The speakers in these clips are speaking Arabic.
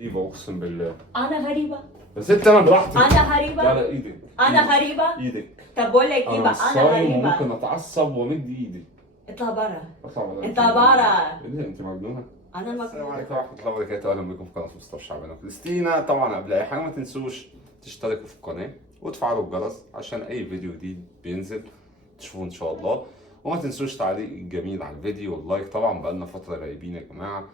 غريبة أقسم بالله. أنا غريبة. يا ست أنا براحتي. أنا غريبة. لا إيدك. أنا غريبة. إيدك. طب بقول لك إيه أنا بقى؟ مش أنا صايم غريبة. وممكن أتعصب وأمد إيدي. اطلع برا. أطلع برا. اطلع برا. إيه ده أنت مجنونة؟ أنا السلام مجنونة. عليكم ورحمة الله وبركاته، أهلا بكم في قناة مصطفى شعبان وكريستينا. طبعا قبل أي حاجة ما تنسوش تشتركوا في القناة وتفعلوا الجرس عشان أي فيديو جديد بينزل تشوفوه إن شاء الله. وما تنسوش تعليق الجميل على الفيديو واللايك. طبعا بقالنا فترة غايبين يا جماعة،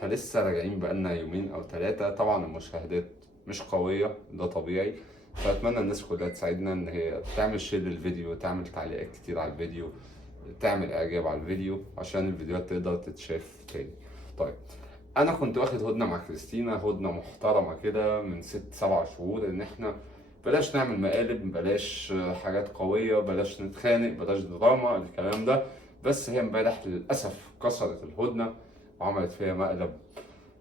فلسه راجعين بقالنا يومين أو ثلاثة. طبعا المشاهدات مش قوية، ده طبيعي. فأتمنى الناس كلها تساعدنا إن هي تعمل شير للفيديو، تعمل تعليقات كتير على الفيديو، تعمل إعجاب على الفيديو عشان الفيديوهات تقدر تتشاف تاني. طيب انا كنت واخد هدنه مع كريستينا، هدنه محترمه كده من 6-7 شهور، ان احنا بلاش نعمل مقالب، بلاش حاجات قويه، بلاش نتخانق، بلاش دراما الكلام ده. بس هي امبارح للاسف كسرت الهدنه وعملت فيها مقلب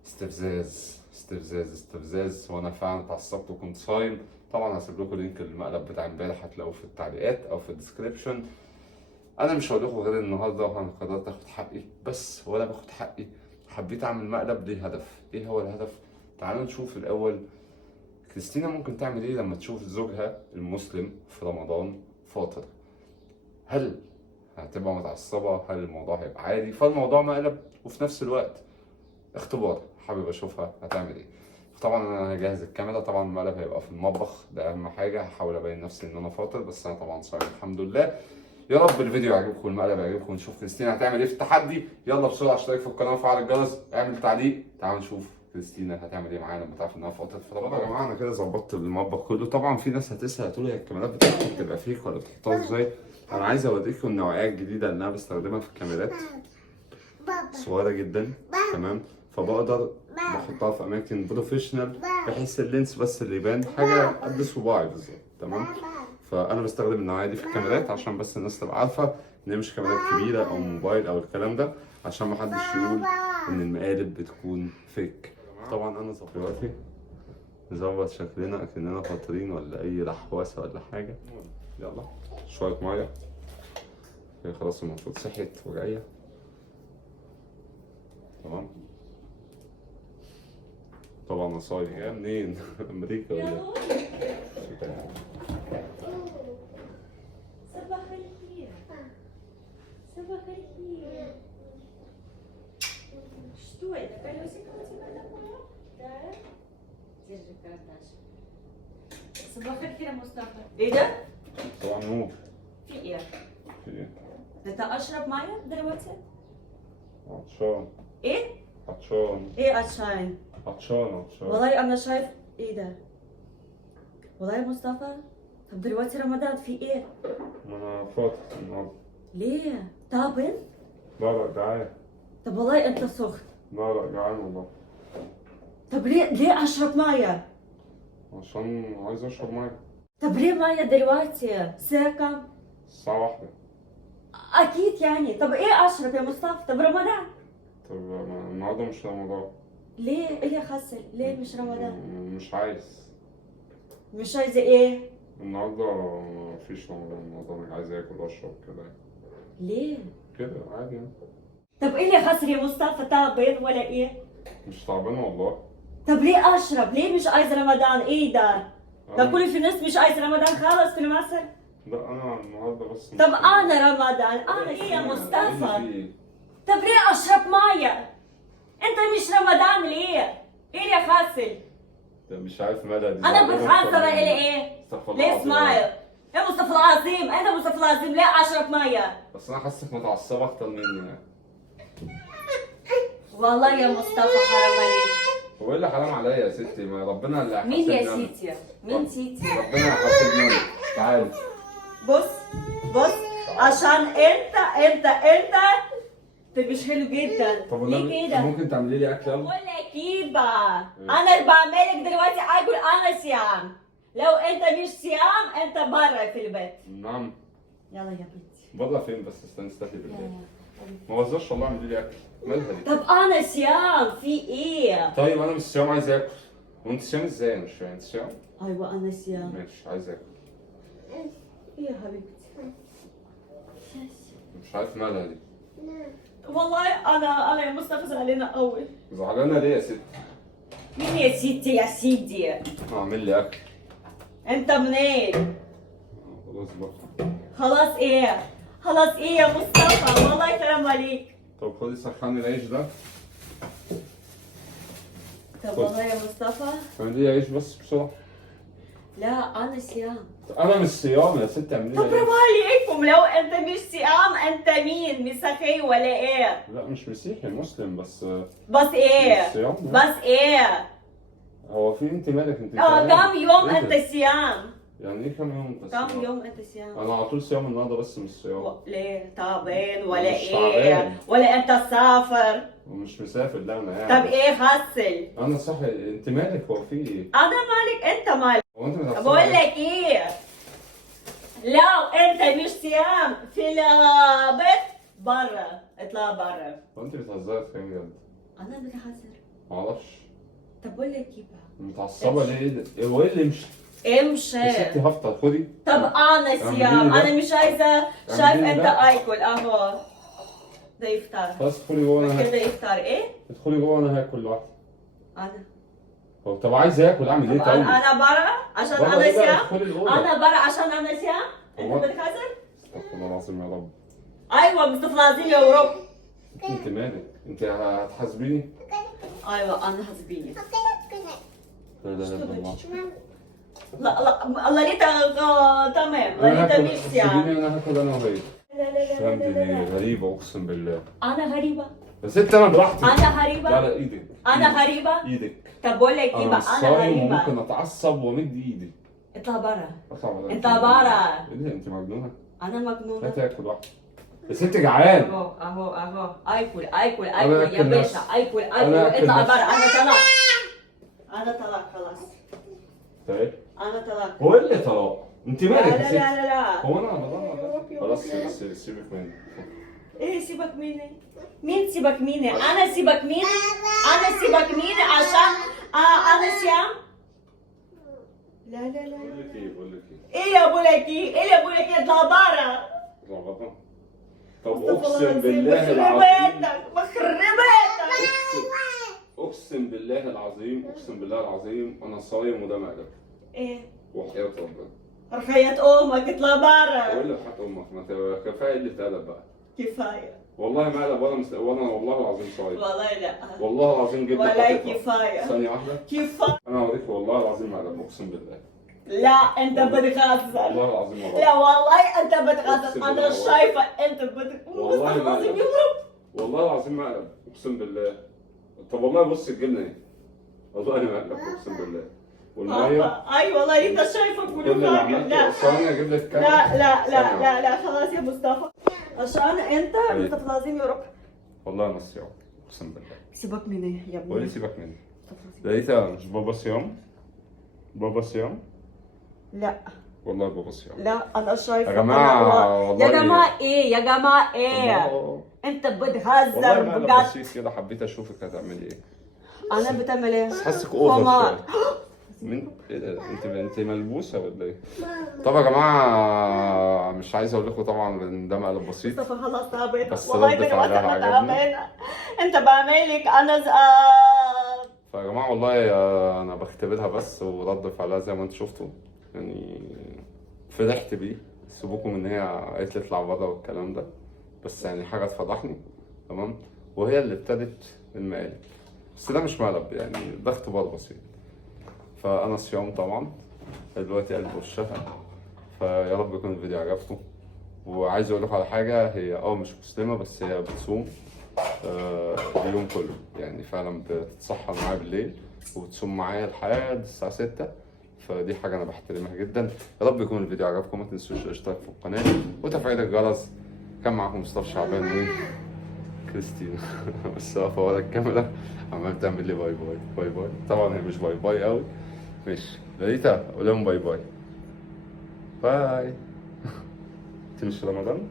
استفزاز استفزاز استفزاز، وانا فعلا اتعصبت وكنت صايم. طبعا هسيب لكم لينك المقلب بتاع امبارح، هتلاقوه في التعليقات او في الديسكريبشن. انا مش هقول لكم غير النهارده وانا قررت اخد حقي، بس ولا باخد حقي حبيت اعمل مقلب ليه هدف. ايه هو الهدف؟ تعالوا نشوف الاول كريستينا ممكن تعمل ايه لما تشوف زوجها المسلم في رمضان فاطر. هل هتبقى متعصبه؟ هل الموضوع هيبقى عادي؟ فالموضوع مقلب وفي نفس الوقت اختبار، حابب اشوفها هتعمل ايه. طبعا انا هجهز الكاميرا، طبعا المقلب هيبقى في المطبخ، ده اهم حاجه. هحاول ابين نفسي ان انا فاطر، بس انا طبعا صايم الحمد لله. يا رب الفيديو يعجبكم والمقلب يعجبكم، ونشوف كريستينا هتعمل ايه في التحدي. يلا بسرعه اشترك في القناه وفعل الجرس، اعمل تعليق. تعالوا نشوف كريستينا هتعمل ايه معانا لما تعرف انها فاطر في رمضان. يا جماعه انا كده ظبطت المطبخ كله. طبعا في ناس هتسال هتقول هي الكاميرات بتاعتك بتبقى فيك ولا بتحطها ازاي؟ انا عايز اوريكم النوعيه الجديده اللي انا بستخدمها في الكاميرات، صغيره جدا تمام، فبقدر بحطها في اماكن بروفيشنال بحيث اللينس بس اللي يبان حاجه قد صباعي بالظبط تمام. فانا بستخدم النوعيه دي في الكاميرات عشان بس الناس تبقى عارفه ان هي مش كاميرات كبيره او موبايل او الكلام ده، عشان ما حدش يقول ان المقالب بتكون فيك. طبعا انا دلوقتي نظبط شكلنا اكننا فاطرين ولا اي لحواسه ولا حاجه. يلا شويه ميه، هي خلاص المفروض صحت وجايه تمام. طبعا صايم. جايه منين؟ امريكا ولا ايه؟ صباح الخير. صباح الخير. Что это? Колесико у тебя такое? Да? Держи карандаш. صباح الخير يا مصطفى. ايه ده؟ طبعا نور. في ايه؟ في ايه؟ انت اشرب ميه دلوقتي؟ عطشان. ايه؟ عطشان. ايه عشان؟ عطشان. والله انا شايف ايه ده؟ والله يا مصطفى، طب دلوقتي رمضان في ايه؟ ما انا فاطر النهارده. ليه؟ تعبان؟ لا جعان. طب والله انت سخن. لا جعان والله. طب ليه اشرب ميه؟ عشان عايز اشرب ميه. طب ليه ميه دلوقتي؟ الساعة كام؟ الساعة 1. اكيد يعني. طب ايه اشرب يا مصطفى؟ طب رمضان. طب النهارده مش رمضان. ليه؟ ايه اللي حصل؟ ليه مش رمضان؟ مش عايز. مش عايزه ايه؟ النهارده مفيش رمضان، النهارده انا عايز اكل واشرب كده. ليه؟ كده عادي يعني. طب ايه اللي حصل يا مصطفى؟ تعبان ولا ايه؟ مش تعبان والله. طب ليه اشرب؟ ليه مش عايز رمضان؟ ايه ده؟ ده كل في الناس مش عايز رمضان خالص في مصر. لا انا النهارده بس. طب انا رمضان، انا ايه يا مصطفى؟ إيه؟ طب ليه اشرب ميه؟ انت مش رمضان ليه؟ ايه اللي حاصل؟ ده مش عارف مالها دي. انا بتحاسب الى ايه؟ استغفر الله ليه العظيم. اسماعيل؟ يا مصطفى العظيم، انت مصطفى العظيم ليه اشرب ميه؟ بس انا حاسك متعصبه اكتر مني يعني. والله يا مصطفى حرام عليك. هو ايه اللي حرام عليا يا ستي؟ ما ربنا اللي هيحاسبني. مين يا أنا. سيتي؟ مين سيتي؟ ربنا هيحاسبني أنا. تعالي. بص عشان انت مش حلو جدا. طب ليه كده؟ ممكن تعملي لي اكل؟ بقول لك ايه بقى؟ انا اللي بعملك دلوقتي اكل، انا صيام. لو انت مش صيام انت بره في البيت. نعم. يلا يا بنتي. بره فين بس؟ استني بالله. يلا. ما بهزرش والله، اعملي لي اكل. مالها دي؟ طب انا صيام، في ايه؟ طيب انا مش صيام، عايز اكل. وانت صيام ازاي؟ انا مش فاهم. انت صيام؟ ايوه انا صيام. ماشي عايز اكل. ايه يا حبيبتي؟ مش عارف مالها دي. والله انا يا مصطفى زعلانه قوي. زعلانه ليه يا ست؟ مين يا ستي يا سيدي؟ اعمل لي اكل. انت منين؟ خلاص بقى. خلاص ايه؟ خلاص ايه يا مصطفى؟ والله كرم عليك. طب خدي سخني العيش ده. طب والله يا مصطفى. اعملي لي عيش بس بسرعه. لا انا صيام. انا مش صيام يا ستي، اعملي طب لي برافو عيش. عليكم، لو انت مش صيام انت مين؟ مسيحي ولا ايه؟ لا مش مسيحي، مسلم بس. بس ايه؟ مش صيام. بس ايه؟ هو في انت مالك انت؟ كم يوم إيه ده؟ انت صيام؟ يعني ايه كم يوم انت صيام؟ كم يوم انت صيام؟ انا على طول صيام النهارده بس مش صيام. ليه؟ تعبان ولا مش ايه؟ تعبان. ولا انت مسافر؟ ومش مسافر، لا انا طب قاعد. ايه غسل؟ انا صحي، انت مالك؟ هو في ايه؟ انا مالك انت مالك؟ هو انت بتحسبي بقول إيه؟ لك ايه؟ لو انت مش صيام في البيت برا، اطلع برا. هو انت بتهزري في ايه بجد؟ انا بتحذر. معرفش. طب بقول لك ايه بقى؟ متعصبه ليه؟ هو ايه اللي مش؟ امشي. يا ستي هفطر، خدي. طب انا صيام، انا مش عايزه. شايف اعملي انت ده. اكل اهو. ده افطار. خلاص ادخلي جوه انا هاكل. كده افطار ايه؟ ادخلي جوه انا هاكل لوحدي. انا. هو طب عايز اكل اعمل ايه طب طيب؟ انا برا عشان بره انا ايه بقى؟ صيام. ادخلي الاوضه. انا برا عشان انا صيام. هو- انت بتحذر؟ استغفر الله العظيم يا رب. ايوه مصطفى العظيم يا ورب. انت مالك؟ انت هتحاسبيني؟ ايوه انا حاسبيني. لا اله الا الله. لا الله ليه تمام، انا الله هاكل، ليه مش صيام. سيبيني انا هاكل انا وهي. لا لا لا الشام لا دي لا لا. غريبه اقسم بالله. انا غريبة. يا ست انا براحتي. انا لا غريبة. لا ايدك. انا غريبة. ايدك. طب بقول لك ايه انا بقى؟ مش انا صايم غريبة. وممكن اتعصب وامد ايدي. اطلع برا. اطلع بره. انت برا. ايه ده؟ انت مجنونه؟ انا مجنونة. هاتي اكل واحده. يا ست جعان. اهو اهو اهو اكل اكل أنا اكل يا أكل باشا، نفسي. اكل أنا اكل. أكل اطلع نفسي. برا. انا طلع. انا طلع خلاص. طيب انا طلع. هو ايه اللي طلاق؟ انت لا مالك يا لا ست؟ لا لا لا. هو انا رمضان ولا؟ خلاص سيبك مني. ايه سيبك مني؟ مين سيبك مني؟ انا سيبك مني؟ انا سيبك مني عشان انا صيام؟ لا لا لا بقول لك لا. ايه؟ بقول لك ايه؟ ايه يا ابو لك ايه؟ ايه يا ابو لك ايه؟ اطلع برا. رمضان. طب استغفر الله اقسم العظيم. بالله بخرب العظيم. بيتك بخرب بيتك. اقسم بالله العظيم، اقسم بالله العظيم انا صايم وده مقلب. ايه؟ وحياة ربنا. رخية امك اطلع برا. اقول لك حتى امك ما كفايه اللي اتقلب بقى. كفايه. والله مقلب وانا والله العظيم صايم. والله لا. والله العظيم جبت ولا حاططها. كفايه. ثانية واحدة. كفايه. انا اوريك والله العظيم مقلب اقسم بالله. لا انت والله بتغزل. العظيم والله. لا والله انت أقسم بتغزل. بالله انا والله. شايفه انت بتغزل. والله ما العظيم أقلب. يهرب. والله العظيم مقلب اقسم بالله. طب والله بص الجبنه ايه؟ والله انا مقلب اقسم بالله. والميه اي والله انت شايفه كل اللي كل حاجه. عملته لا ثانيه اجيب لك كام؟ لا لا لا ثانية. لا لا خلاص يا مصطفى. عشان انت أي. مصطفى العظيم يا رب. والله انا صيام اقسم بالله. سيبك مني يا قولي ابني. سيبك مني. مصطفى العظيم. لقيتها مش بابا صيام؟ بابا صيام؟ لا والله بابا صيام. لا انا شايفه. يا جماعة والله يا جماعه ايه؟ يا جماعه ايه؟ والله انت والله بتهزر مقلب بجد. بسيط كده، حبيت اشوفك هتعملي ايه. انا بتعمل ايه؟ بس حاسك اوفر ماما. شويه. من ايه ده؟ انت ملبوسه ولا ايه؟ طب يا جماعه مش عايز اقول لكم طبعا ان ده مقلب بسيط. مصطفى خلاص تعبانه. بس والله رد بجد فعلها انا عجبني. تعبانه. انت بعملك انا فيا جماعه والله انا بختبرها بس، ورد فعلها زي ما انتم شفتوا يعني فرحت بيه. سيبوكم ان هي قالت لي اطلع بره والكلام ده، بس يعني حاجه تفرحني تمام. وهي اللي ابتدت المقالب، بس ده مش مقلب يعني، ده اختبار بسيط. فانا صيام طبعا دلوقتي قلب وشها. فيا رب يكون الفيديو عجبكم. وعايز اقول لكم على حاجه، هي مش مسلمه بس هي بتصوم اليوم كله، يعني فعلا بتتسحر معايا بالليل وبتصوم معايا لحد الساعه 6. فدي حاجه انا بحترمها جدا. يا رب يكون الفيديو عجبكم، ما تنسوش الاشتراك في القناه وتفعيل الجرس. كان معاكم مصطفى شعبان وكريستينا بس واقفه ورا الكاميرا عمال تعمل لي باي باي باي باي. طبعا هي مش باي باي قوي. ماشي لقيتها قول لهم باي باي باي. انت مش رمضان؟